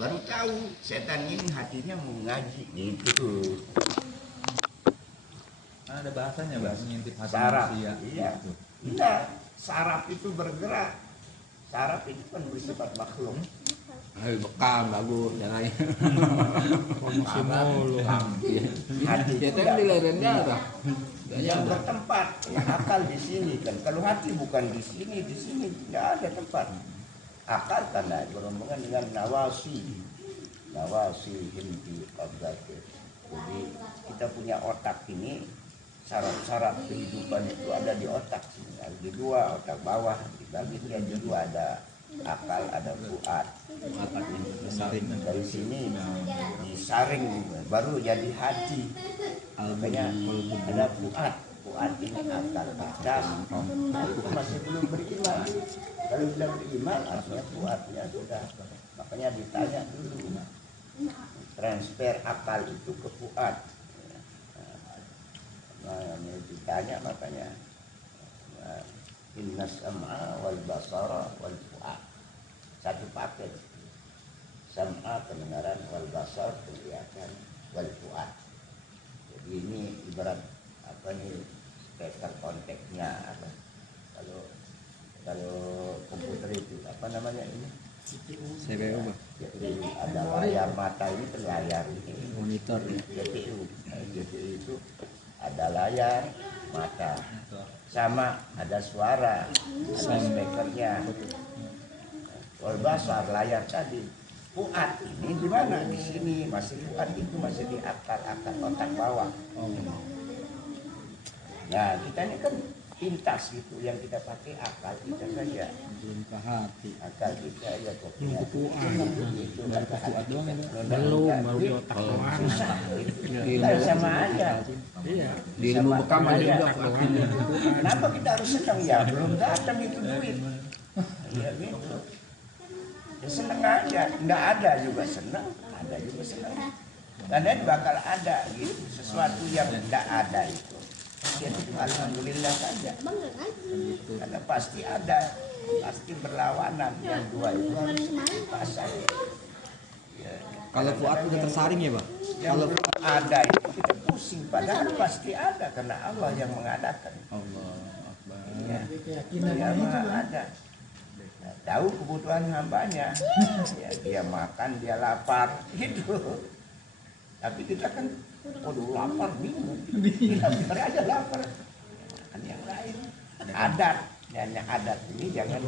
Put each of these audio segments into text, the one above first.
baru tahu setan ini hatinya mau ngaji gitu. Ada bahasanya Bang, mengintip hati Saraf, manusia. iya. Gitu. Enggak, saraf itu bergerak. Saraf itu kan bersifat makhluk. Ayo bekam bagus ya lain. Masih mulu. Hati Ya itu kan di lerengnya ada. yang bertempat, yang akal di sini kan. Kalau hati bukan di sini nggak ada tempat. Akal karena berhubungan dengan nawasi hinti qabdati. Jadi kita punya otak ini, saraf-saraf kehidupan itu ada di otak sini. Ada di dua, otak bawah dibagi jadi dua, ada akal, ada fuad. Dari sini disaring baru jadi hati. Makanya ada fuad ini akal cerdas. Itu masih belum beriman. Kalau sudah beriman artinya fuadnya sudah. Makanya ditanya dulu transfer akal itu ke fuad. Nah, ditanya makanya innas sam'a wal basara wal fuad. Satu paket. Sam'a pendengaran, wal basar penglihatan, wal fuad. Jadi ini ibarat apa nih speaker kontaknya apa? Kalau komputer itu apa namanya ini? CPU Bang. CPU. Ada layar mata ini kan layar ini. Monitor ya. GPU. GPU itu ada layar mata. Sama ada suara, ada speakernya. Wal basar layar tadi. Fuad ini di mana? Di sini masih fuad itu masih di akal otak bawah. Nah kita ini kan pintas gitu, yang kita pakai akal kita saja. Belum ke hati. Akal kita ya kopinya. Itu Baru ke fuad doang ya. Belum, baru di otak doang. Susah. Kita sama aja. Iya. Di ilmu bekam aja juga fuadnya. Kenapa kita harus senang ya? Belum datang itu duit. Iya gitu. Ya senang aja, nggak ada juga senang, ada juga senang. Karena bakal ada gitu, sesuatu yang nggak ada itu. Ya itu alhamdulillah saja. Karena pasti ada, pasti berlawanan yang dua itu harus pasang. Ya, Kalau fuad udah tersaring ya Bang. yang Kalau belum ada itu kita pusing, padahal pasti ada karena Allah yang mengadakan. Allah Akbar. Ya, dia maha ada. Nah, tahu kebutuhan hambanya, ya, dia makan, dia lapar, gitu. Tapi kita kan, waduh lapar, bingung. Kita biar aja lapar, makan yang lain. Adat, dan yang adat ini jangan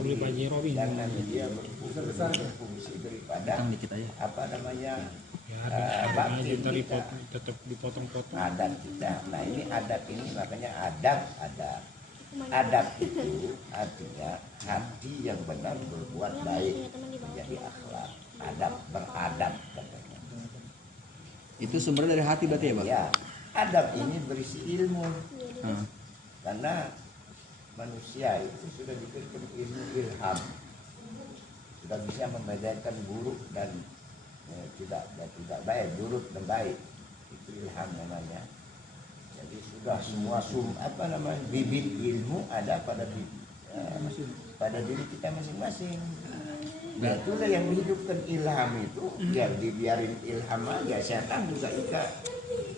dia berfungsi daripada Dikit aja. apa namanya Ya, bakti aja kita. tetap dipotong-potong. Adat kita. Nah ini adat ini makanya adab itu artinya hati yang benar berbuat baik menjadi akhlak. Adab beradab katanya. Itu sumbernya dari hati berarti ya Bang? Ya, adab ini berisi ilmu. Hmm. Karena manusia itu sudah diberikan ilmu ilham. Sudah bisa membedakan buruk dan tidak baik, buruk dan baik. Itu ilham namanya. Jadi sudah semua bibit ilmu ada pada diri kita masing-masing. Nah, itulah yang dihidupkan ilham itu, yang dibiarin ilham aja. Setan juga ikat.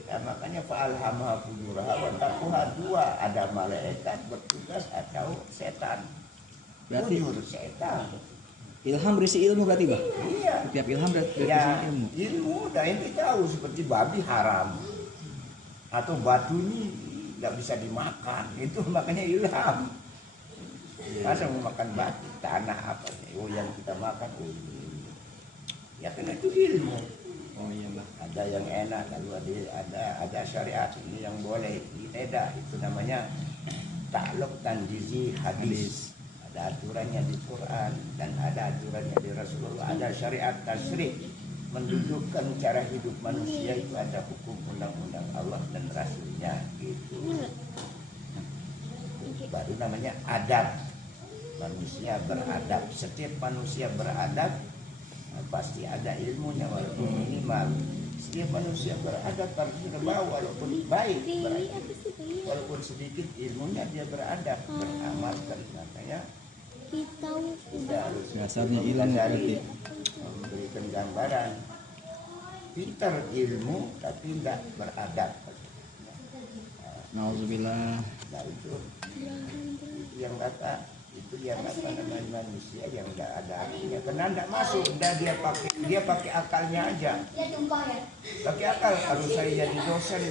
Ya, makanya fa'alhamaha fujuraha wa taqwaha, dua, ada malaikat bertugas atau setan. Berarti Fujur setan. ilham berisi ilmu berarti Bang? Iya. Setiap ilham berarti Ya, ilmu. ilmu dah ini tahu seperti babi haram atau batu ini nggak bisa dimakan, itu makanya ilham. Masa mau makan batu, tanah apa? Oh yang kita makan, oh ini. Ya karena itu ilmu. Oh iya Bang. Ada yang enak, lalu ada syariat ini yang boleh, ini tidak. Itu namanya takluk tanjizi hadis. Ada aturannya di Quran dan ada aturannya di Rasulullah. Ada syariat tasyrih, mendudukkan cara hidup manusia itu ada hukum undang-undang Allah dan Rasulnya gitu. Baru namanya adab. Manusia beradab. Setiap manusia beradab pasti ada ilmunya walaupun minimal. Setiap manusia beradab harus berbau walaupun baik beradab. Walaupun sedikit ilmunya dia beradab, beramalkan. Makanya kita harus Dasarnya ilmu berarti. memberikan gambaran pintar ilmu tapi tidak beradab. Nauzubillah. Nah itu yang kata itu yang apa namanya manusia yang tidak ada artinya karena tidak masuk, dia pakai akalnya aja. Pakai akal. Kalau saya jadi dosen,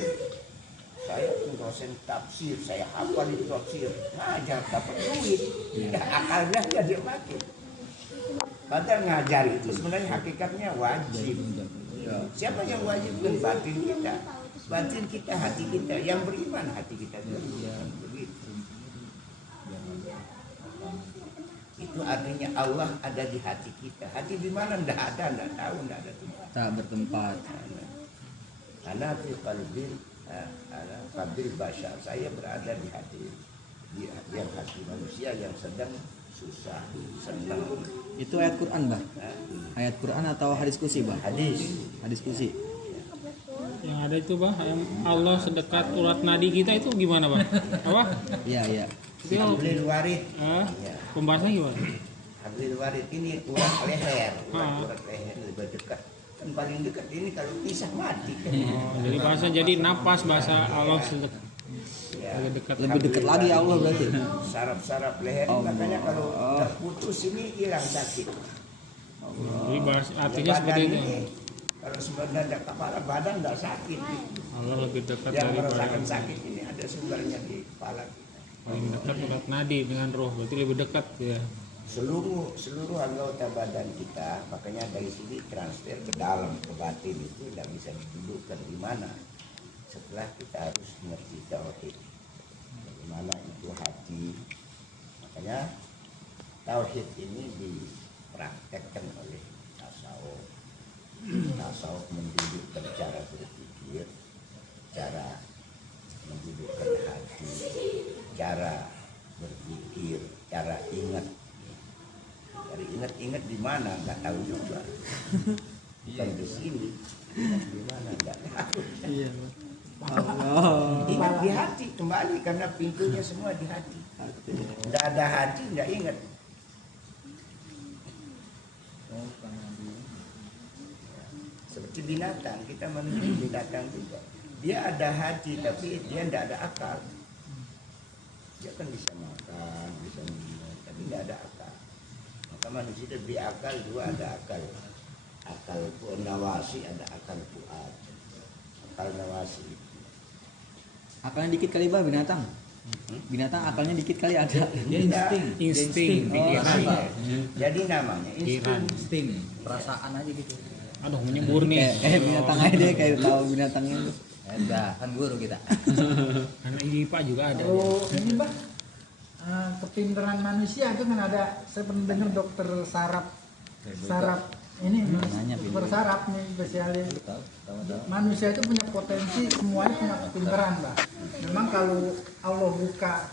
saya dosen tafsir, saya hafal itu tafsir, ngajar dapat duit, akalnya aja dia pakai. Padahal ngajar itu sebenarnya hakikatnya wajib. Siapa yang wajibkan? Batin kita. Batin kita, hati kita. Yang beriman hati kita. Begitu. Itu artinya Allah ada di hati kita. Hati di mana? Tidak ada, tidak tahu, tidak ada tempat. Tak bertempat. Ana fi qalbil bashar. Saya berada di hati, yang hati manusia yang sedang susah, senang. Itu ayat Quran, Bah? Ayat Quran atau hadis kursi, Bah? Hadis kursi. Yang ada itu bah, yang Allah sedekat urat nadi kita itu gimana bah? Apa? Iya. Itu Hablil warid. pembahasannya gimana? Hablil warid ini urat leher, urat leher lebih dekat. Kan paling dekat ini kalau pisah mati. Jadi bahasa jadi napas bahasa Allah sedekat. Ya. Lebih dekat lagi ya Allah berarti. Saraf-saraf leher makanya kalau terputus ini hilang sakit. Jadi bahasa artinya Ya, seperti itu. ini, kalau sebenarnya ada kepala badan tidak sakit. Allah lebih dekat Yang dari merasakan sakit ini ada sumbernya di kepala kita. paling dekat urat nadi dengan roh, berarti lebih dekat ya. Seluruh anggota badan kita, makanya dari sini transfer ke dalam ke batin itu tidak bisa didudukkan di mana. Setelah kita harus mengerti tauhid, bagaimana itu hati. Makanya tauhid ini dipraktekkan oleh tasawuf. Tasawuf mendudukkan cara berpikir, cara mendudukkan hati, cara berpikir, cara ingat. Dari ingat di mana nggak tahu juga. Bukan di sini. Ingat di mana nggak tahu. Iya. Allah. Ingat di hati kembali karena pintunya semua di hati. Nggak ada hati nggak ingat. Seperti binatang, kita manusia binatang juga. Dia ada hati tapi dia tidak ada akal. Dia kan bisa makan, bisa minum, tapi tidak ada akal. Maka manusia itu berakal dua, ada akal. Akal nawasi, ada akal fuad. Akal nawasi. Akalnya dikit kali bah binatang. Binatang akalnya dikit kali ada. Dia insting. Pikiran. Jadi namanya insting. Insting, perasaan aja gitu. Aduh menyembur nih. Binatang aja deh kayak tahu binatangnya. Udah, kan guru kita. Anak IPA juga ada. Kalau ini bah, kepintaran manusia itu kan ada. Saya pernah dengar dokter saraf ini dokter saraf nih spesialis. Manusia itu punya potensi, semuanya punya kepintaran bah. Memang kalau Allah buka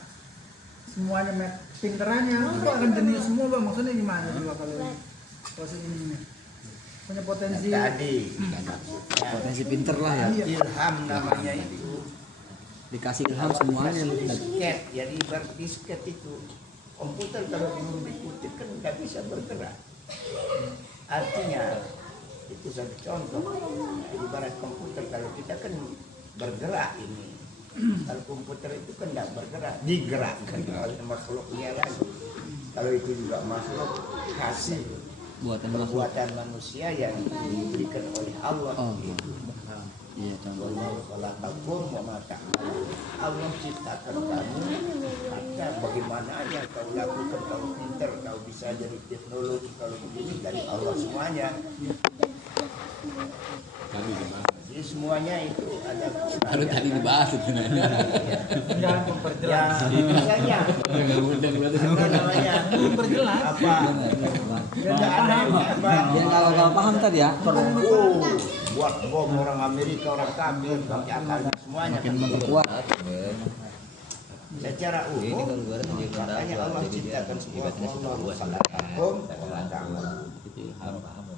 semuanya pinterannya, itu akan jenis semua bah. Maksudnya gimana juga kalau proses ini punya potensi. Tadi Potensi pinter lah ya. ilham namanya itu. Dikasih ilham semuanya. Disket, jadi ibarat disket itu komputer kalau belum diputik kan nggak bisa bergerak. Artinya itu satu contoh. Ibarat komputer kalau kita kan bergerak ini. Kalau komputer itu kan nggak bergerak, digerakkan oleh makhluknya lagi. Kalau itu juga makhluk hasil Buatan makhluk. perbuatan manusia yang diberikan oleh Allah. Oh, Gitu. iya contohnya. Allah kagum mata Allah ciptakan kamu, maka bagaimana yang kau lakukan, kau pintar, kau bisa jadi teknologi, kalau begini dari Allah semuanya. Jadi semuanya itu ada. Baru tadi dibahas itu. Jangan memperjelas. Misalnya apa namanya? Memperjelas. Apa? Ya, nggak ada apa. Yang kalau paham tadi ya. Buat bom orang Amerika, orang kafir, pakai akalnya semuanya. Makin memperkuat. Secara umum, makanya Allah ciptakan semua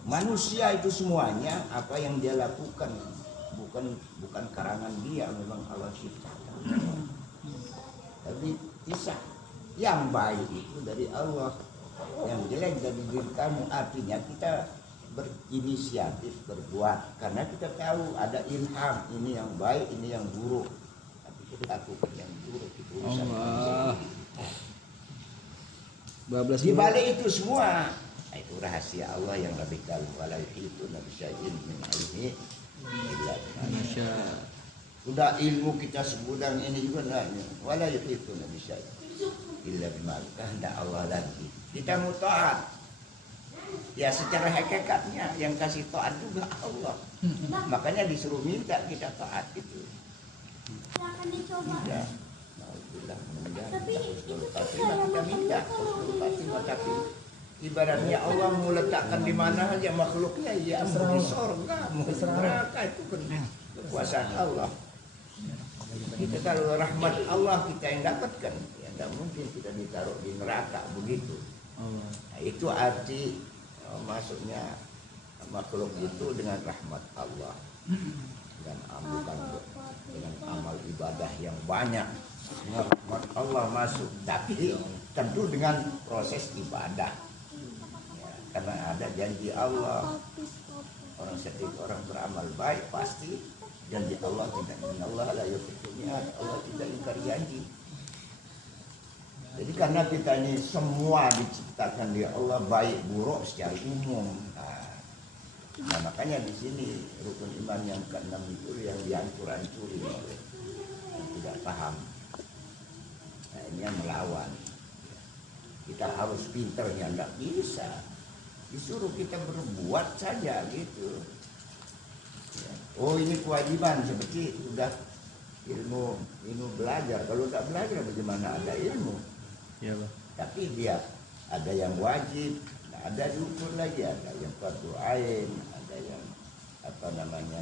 manusia itu semuanya apa yang dia lakukan bukan karangan dia, memang Allah ciptakan. Tapi kisah yang baik itu dari Allah, yang jelek dari diri kamu. Artinya kita berinisiatif berbuat, karena kita tahu ada ilham, ini yang baik, ini yang buruk, tapi kita lakukan yang buruk itu urusan Allah. 12 di balik itu semua itu rahasia Allah yang lebih tahu. Wala itu nabi syai'in min ilmihi illa bima Masya. sudah ilmu kita segudang ini juga enggaknya. Wala itu nabi syai'in illa bima kehendak Allah lagi. Kita mau taat. Ya secara hakikatnya yang kasih taat juga Allah. Makanya disuruh minta kita taat itu. Akan dicoba. Ya. Alhamdulillah, Tapi itu kan kita minta tapi ibaratnya Allah mau letakkan di mana aja makhluknya, ya mau di surga, mau di neraka, itu kan kekuasaan Allah. Kita kalau rahmat Allah kita yang dapatkan, ya tidak mungkin kita ditaruh di neraka begitu. Nah, itu arti masuknya makhluk itu dengan rahmat Allah dan dengan amal ibadah yang banyak. Rahmat Allah masuk, tapi tentu dengan proses ibadah. Ya, karena ada janji Allah. Orang setiap orang beramal baik pasti janji Allah tidak. Allah la yukhlifu mi'ad. Allah tidak ingkar janji. Jadi karena kita ini semua diciptakan di Allah baik buruk secara umum. Nah makanya di sini rukun iman yang ke-6 itu yang dihancur-hancuri oleh yang tidak paham. Nah ini yang melawan. Kita harus pinternya, nggak bisa. Disuruh kita berbuat saja gitu. Ya. Oh ini kewajiban seperti sudah ilmu belajar. Kalau nggak belajar bagaimana ada ilmu? Ya, Pak. Tapi dia ada yang wajib, ada rukun lagi, ada yang fardu ain, ada yang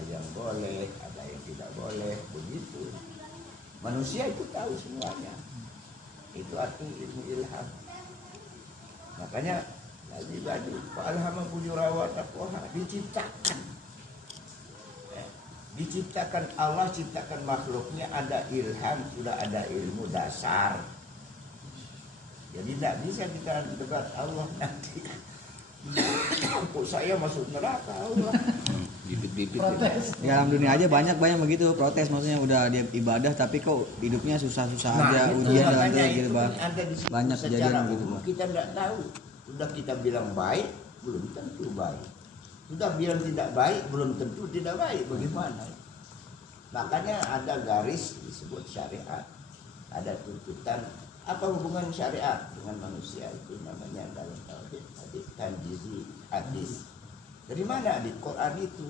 yang boleh, ada yang tidak boleh, begitu. Manusia itu tahu semuanya. Itu arti ilmu ilham. Makanya lagi baju alhamah fujurawa taqwa diciptakan. Diciptakan Allah, ciptakan makhluknya, ada ilham, sudah ada ilmu dasar. Jadi tidak bisa kita dekat Allah nanti. Kok saya masuk neraka Allah? Bibit-bibit. Protes. Ya dalam dunia aja banyak begitu protes, maksudnya udah dia ibadah tapi kok hidupnya susah-susah aja, itu ujian dan makanya gitu, itu Pak. kan ada di situ. Banyak Secara kejadian gitu, umum Pak. kita tidak tahu. Sudah kita bilang baik, belum tentu baik. Sudah bilang tidak baik, belum tentu tidak baik. Bagaimana? Makanya ada garis disebut syariat. Ada tuntutan. Apa hubungan syariat dengan manusia itu namanya dalam tauhid hadis tanjizi hadis. Dari mana di Quran itu?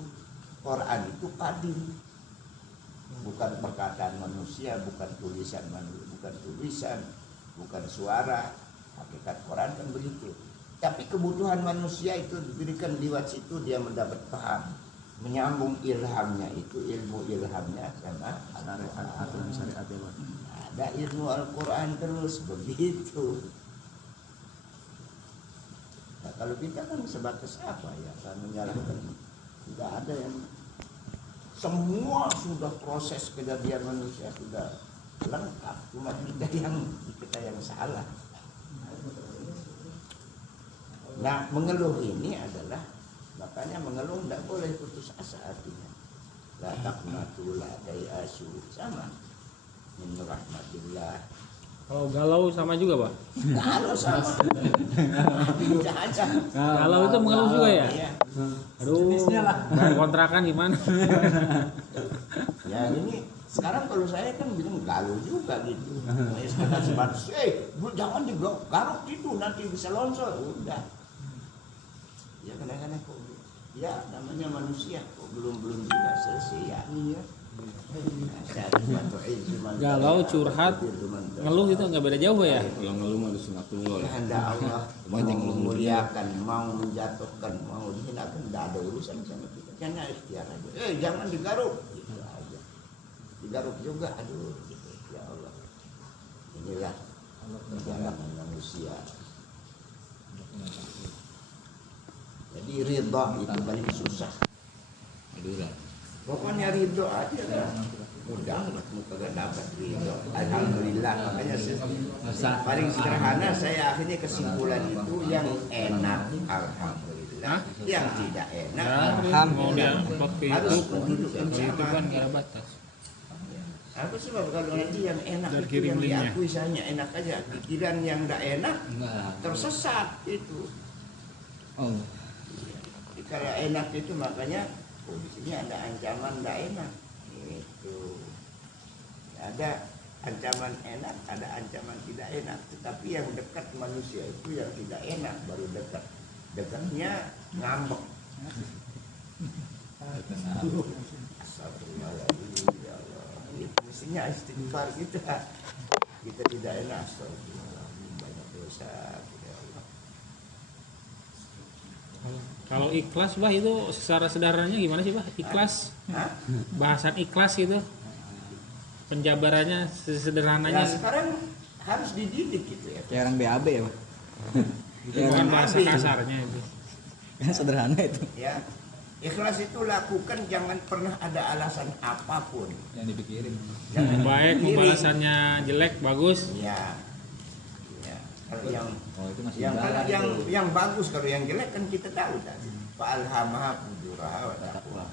Quran itu qadim. Bukan perkataan manusia, bukan tulisan manusia, bukan suara. Hakikat Quran kan begitu. Tapi kebutuhan manusia itu diberikan lewat situ, dia mendapat paham, menyambung ilhamnya itu, ilmu ilhamnya sama Syariat ya, Pak. ada ilmu Al-Quran terus begitu. Nah, kalau kita kan sebatas apa ya, kan menyalahkan. Tidak ada yang semua sudah proses kejadian manusia sudah lengkap, cuma kita yang salah. Nah mengeluh ini adalah, makanya mengeluh tidak boleh putus asa artinya. La taqnatu la tayasu, sama min rahmatillah. Kalau galau sama juga, Pak? Galau sama. Bisa aja. Galau itu mengeluh juga ya? Iya. Aduh, bayar kontrakan gimana? Ya ini sekarang kalau saya kan bilang galau juga gitu. Sebatas, jangan digaruk itu nanti bisa longsor. Udah. Ya kadang-kadang kok, ya namanya manusia kok belum juga selesai ya. Iya. Galau, curhat, ngeluh itu nggak beda jauh ya? Kalau ngeluh mah harus ngatur lah. Kehendak Allah mau memuliakan, mau menjatuhkan, mau dihinakan, tidak ada urusan sama kita. Hanya ikhtiar aja. Jangan digaruk, gitu aja. Digaruk juga, aduh, gitu. Ya Allah. Inilah perjalanan manusia. Jadi ridha itu paling susah. Aduh. Pokoknya ridho aja lah. Mudah kagak dapat ridho. Alhamdulillah. Makanya paling sederhana saya akhirnya kesimpulan itu yang enak. Alhamdulillah. Lah, yang tidak enak Ya, mau dia upload ke harus YouTube. mendudukan Kalau itu sama. kan nggak ada batas. Apa sebab kalau nanti yang enak Dan itu kirim yang linknya. diakui hanya enak aja, pikiran yang tidak enak tersesat itu. Oh. Jadi kalau enak itu makanya di sini ada ancaman tidak enak. Itu ada ancaman enak, ada ancaman tidak enak. Tetapi yang dekat manusia itu yang tidak enak baru dekat. Dekatnya ngambek. Astagfirullahaladzim, ya Allah. Itu mestinya istighfar kita. Kita tidak enak, astagfirullahaladzim, banyak dosa. Ya Allah. Kalau ikhlas bah itu secara sederhananya gimana sih bah? Ikhlas, Hah? bahasan ikhlas gitu, penjabarannya Nah, sederhananya. sekarang harus dididik gitu ya. Kayak orang BAB ya, Pak. Itu bukan bahasa Nabi. kasarnya itu. Kan sederhana itu. Ya, ikhlas itu lakukan, jangan pernah ada alasan apapun. Yang dipikirin. Jangan Baik, dipikirin. pembalasannya jelek, bagus. Ya, ya. Kalau yang Oh itu masih yang jalan itu. yang bagus, kalau yang jelek kan kita tahu tadi. Fa'alhamaha fujuraha wa taqwa.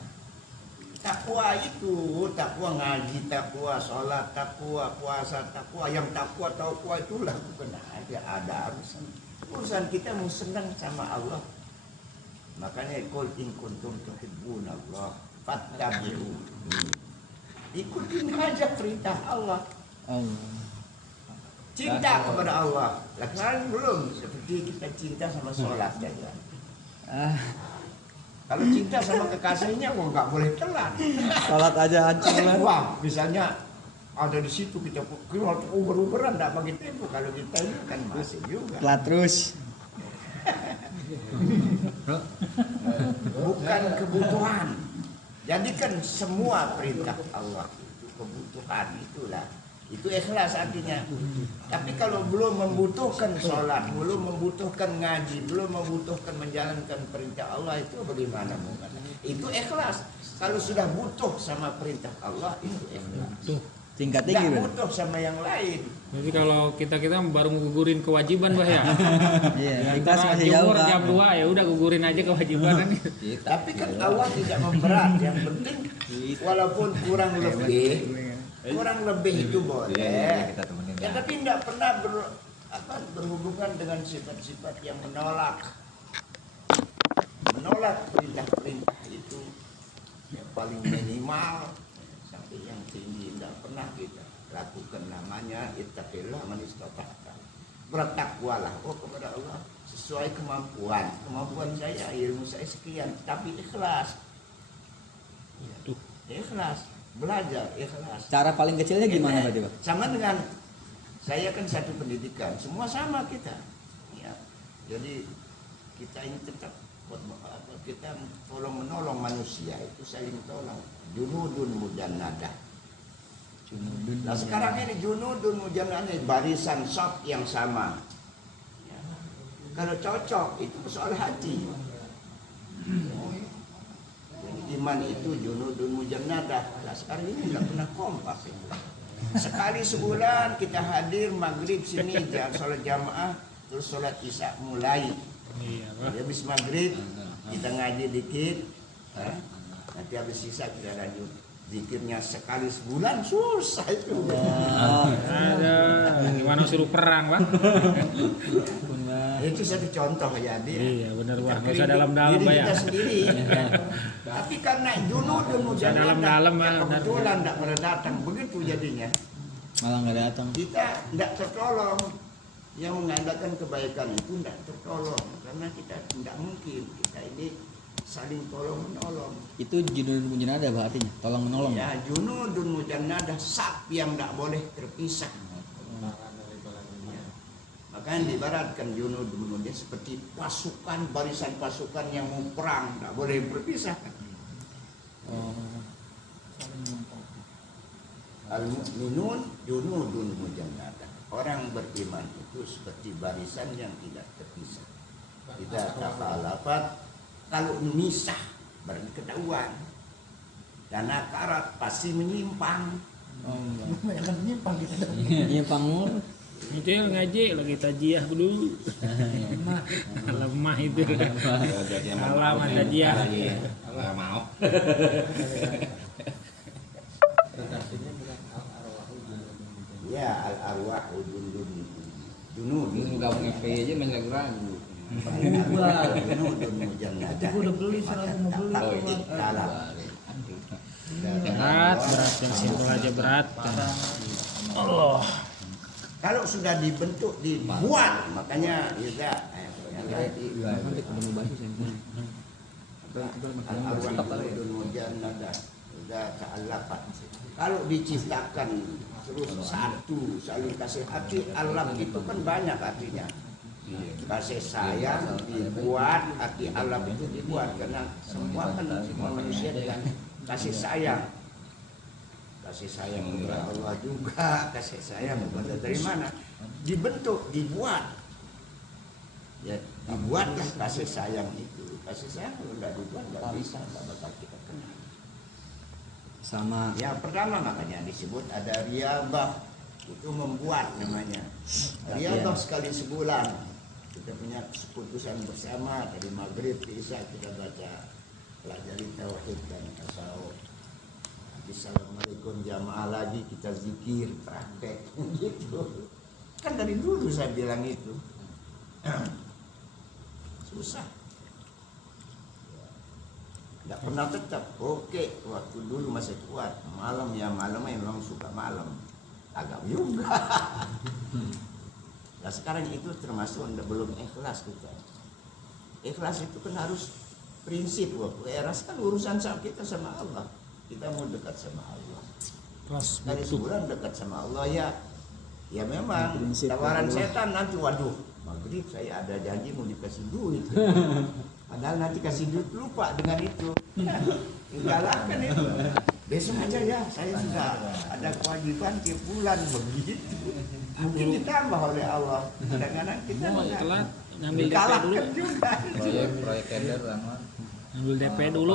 Takwa itu, takwa ngaji, takwa sholat, takwa puasa, takwa. Yang takwa itu lakukan aja, ada urusan. Urusan kita mau senang sama Allah. Makanya qul in kuntum tuhibbunallah fattabi'u. Ikutin aja perintah Allah. Allah. Cinta kepada Allah. Lah sekarang belum seperti kita cinta sama sholat saja. Ah, Kalau cinta sama kekasihnya, wah nggak boleh telat. salat aja hancur lah. Wah, misalnya ada di situ kita uber-uberan nggak bagi tempo. Kalau kita ini kan masih juga. Telat terus. Bukan kebutuhan. Jadikan semua perintah Allah itu kebutuhan, itulah. Itu ikhlas artinya. Tapi kalau belum membutuhkan sholat, belum membutuhkan ngaji, belum membutuhkan menjalankan perintah Allah, itu bagaimana mungkin? Itu ikhlas. Kalau sudah butuh sama perintah Allah, itu ikhlas. Tuh. Tingkat Tidak tinggi, Pak. butuh sama yang lain. Jadi kalau kita baru ngugurin kewajiban bah ya. Iya, Antara ikhlas masih jauh, jemur Pak. jam 2 ya udah gugurin aja kewajiban. Tapi kan Allah tidak memberat. Yang penting walaupun kurang lebih itu boleh. Kita temenin. Ya tapi tidak pernah berhubungan dengan sifat-sifat yang menolak perintah-perintah itu yang paling minimal sampai yang tinggi tidak pernah kita lakukan. Namanya ittaqillah man istata'ta. Bertakwalah kepada Allah sesuai kemampuan saya, ilmu saya sekian, tapi ikhlas. Ikhlas, belajar ikhlas. Cara paling kecilnya gimana tadi, Pak? Sama dengan saya kan satu pendidikan, semua sama kita. Ya. Jadi kita ini tetap kita tolong menolong manusia, itu saling tolong. Junudun mujannadah. Nah sekarang ini junudun mujannadah, barisan saf yang sama. Ya. Kalau cocok itu soal hati. Jadi iman itu junudun mujannadah. Nah sekarang ini nggak pernah kompak itu. Sekali sebulan kita hadir maghrib sini, sholat jamaah, terus sholat isya mulai. Iya, bah. Habis maghrib kita ngaji dikit, nanti habis isya kita lanjut zikirnya sekali sebulan, susah itu. Ada gimana suruh perang, Bang? Itu satu contoh ya dia. Iya, benar, Bang. Enggak usah dalam-dalam, Diri Bang ya. kita sendiri. Tapi karena junudun Usah dalam-dalam, Bang. kebetulan tidak pada datang, begitu jadinya. Malah nggak datang. Kita tidak tertolong. Yang mengadakan kebaikan itu tidak tertolong karena kita tidak mungkin, kita ini saling tolong menolong. Itu junudun mujannadah, Pak, artinya tolong menolong. Ya, junudun mujannadah, saf yang tidak boleh terpisah. Ya. Makanya diibaratkan junudun mujannadah seperti pasukan, barisan pasukan yang mau perang, tidak boleh berpisah. Oh. Al-mu'minun junudun mujannadah. Orang beriman itu seperti barisan yang tidak terpisah. Tidak takhalafat, kalau misah berarti ketahuan. Dan akarat pasti menyimpang. Oh, enggak. Jangan menyimpang kita. Nyimpang mulu. Itu ngaji lagi tajiah dulu. Lemah itu. Salam tajiah. Nggak mau. Ya al arwah junud. Ini gabung FP aja main ragu-ragu. Junudun mujannadah. Aku udah beli, sekarang aku mau beli. Taktik dalam. Berat yang simpel aja berat. Allah. Kalau sudah dibentuk dibuat, makanya juga sudah kealapan. Kalau diciptakan terus satu saling kasih hati, alam itu kan banyak artinya. Kasih sayang dibuat, hati alam itu dibuat karena semua kan semua manusia dengan kasih sayang. Kasih sayang kepada Allah juga, kasih sayang kepada dari mana? Dibentuk, dibuat. Ya, dibuatlah kasih sayang itu. Kasih sayang kalau nggak dibuat nggak bisa, nggak bakal kita kenal. Sama Yang pertama makanya disebut ada riyadhah, itu membuat namanya. Riyadhah sekali sebulan. Kita punya keputusan bersama dari maghrib ke isya kita baca pelajari tauhid dan tasawuf. Assalamualaikum jamaah lagi kita zikir praktek gitu. Kan dari dulu saya bilang itu. Susah. Tidak pernah tetap. Oke, waktu dulu masih kuat. Malam ya malam memang suka malam. Agak juga. Nah sekarang itu termasuk belum ikhlas kita. Ikhlas itu kan harus prinsip. Waktu ikhlas kan urusan sama kita sama Allah. Kita mau dekat sama Allah. Kelas Dari sebulan dekat sama Allah ya. Ya memang Prinsip tawaran Allah. setan nanti waduh maghrib saya ada janji mau dikasih duit. Padahal nanti kasih duit lupa dengan itu. Galakkan itu. Besok aja ya saya sudah ada kewajiban tiap bulan begitu. Mungkin ditambah oleh Allah. Kadang-kadang kita telat ngambil DP dulu. dikalahkan juga. Proyek tender sama Ngambil DP dulu.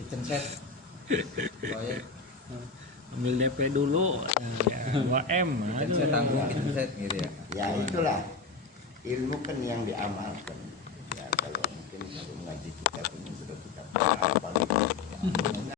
kitchen set. Proyek Ambil DP dulu. Ya, 2M. kitchen set tanggung kitchen set gitu ya. Ya itulah ilmu kan yang diamalkan. Ya kalau mungkin kalau ngaji kita punya sudah kita apa gitu.